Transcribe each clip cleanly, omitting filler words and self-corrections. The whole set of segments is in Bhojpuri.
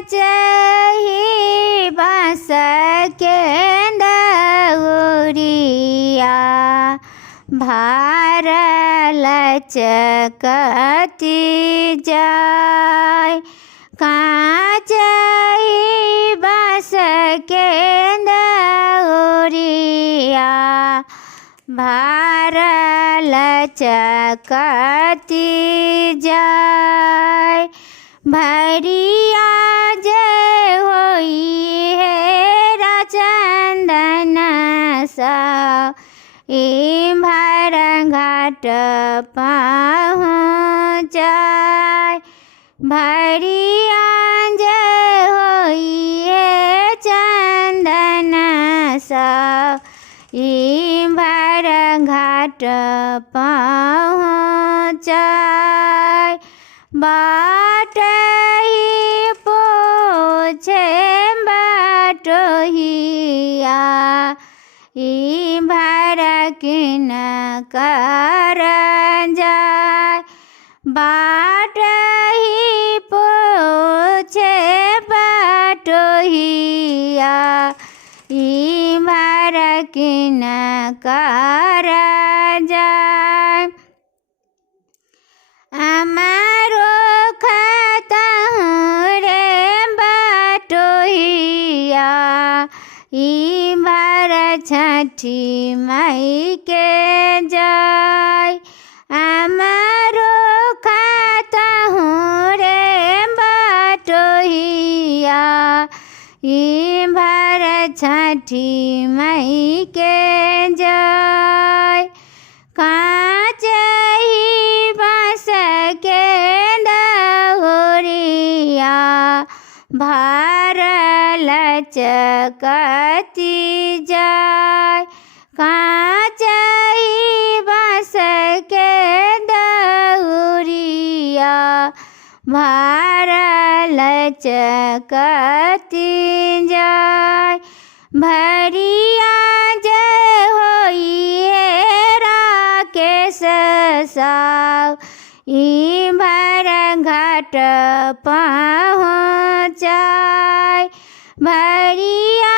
काचही बाँस के दउरिया भार लचकती जाय। काचही बाँस के दउरिया भार लचकती जाय। भरिया जय होई हेरा चंदन सा भर घाट पहुँचाय। भरिया जय होई हे चंदन सा भर घाट पहुँचाय। बाट ही पूछे बटोहिया भर किन कर जाय। बाट ही पूछे बटोहिया भर किन कर जाय। अमारो खतहूँ रे बटोहिया भर छठी मई के जाय। अमारो खतहूँ रे बटोहिया भर छठी मई के जाय। काचही बाँस के दउरिया भार लचकती जाय। काचही बाँस के दउरिया भार लचकती जाय। भरिया जय होई हेरा केश साव भर घाट पहुँचाय। भरिया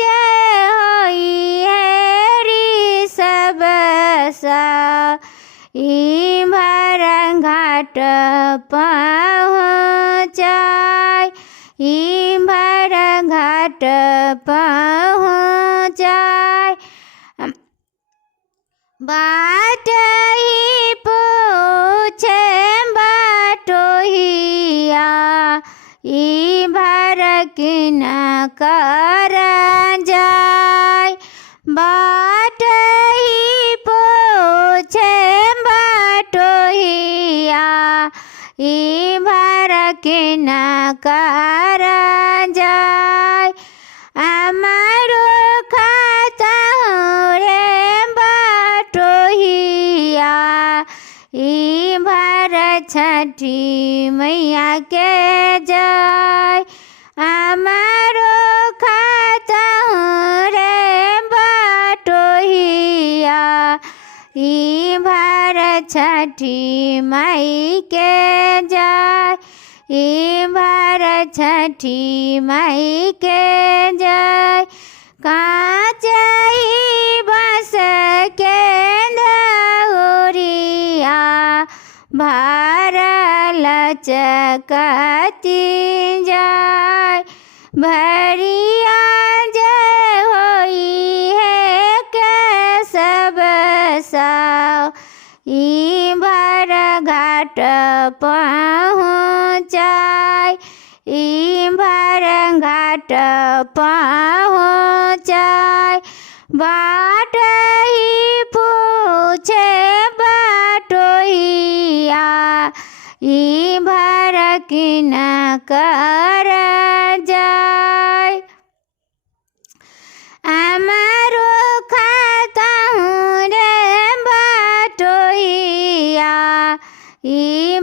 जय होई हेरी सब साव भर घाट पहुँचाय। भर घाट पहुँचाय। बाट ही पूछे बटोहिया भर किन कर जाय। बाट ही पूछे बटोहिया भर किन कर जाय। अमारो खतहूँ रे बटोहिया भर छठी मैया के जाय। अमारो खतहूँ रे बटोहिया भर छठी मई के जाय। भर छठी मई के जाय। काचही बाँस के दउरिया भार लचकती जाय। भरिया जय होई है के सब साव भर घाट पहुँचाय। भर घाट पहुँचाय। बाट ही पूछे बटोहिया भर किन कर जाय। अमारो खतहूँ रे बटोहिया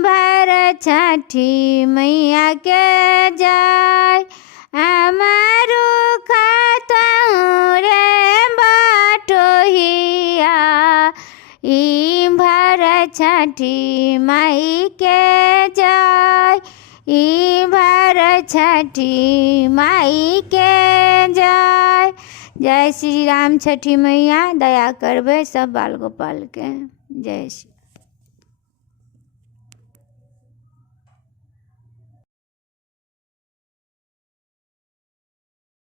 भर छठी मैया के जाय। अमारो खतहूँ रे बटोहिया भर छठी मई के जाय। भर छठी माई के जय। जय श्री राम। छठी मैया दया करबै सब बाल गोपाल के। जय श्री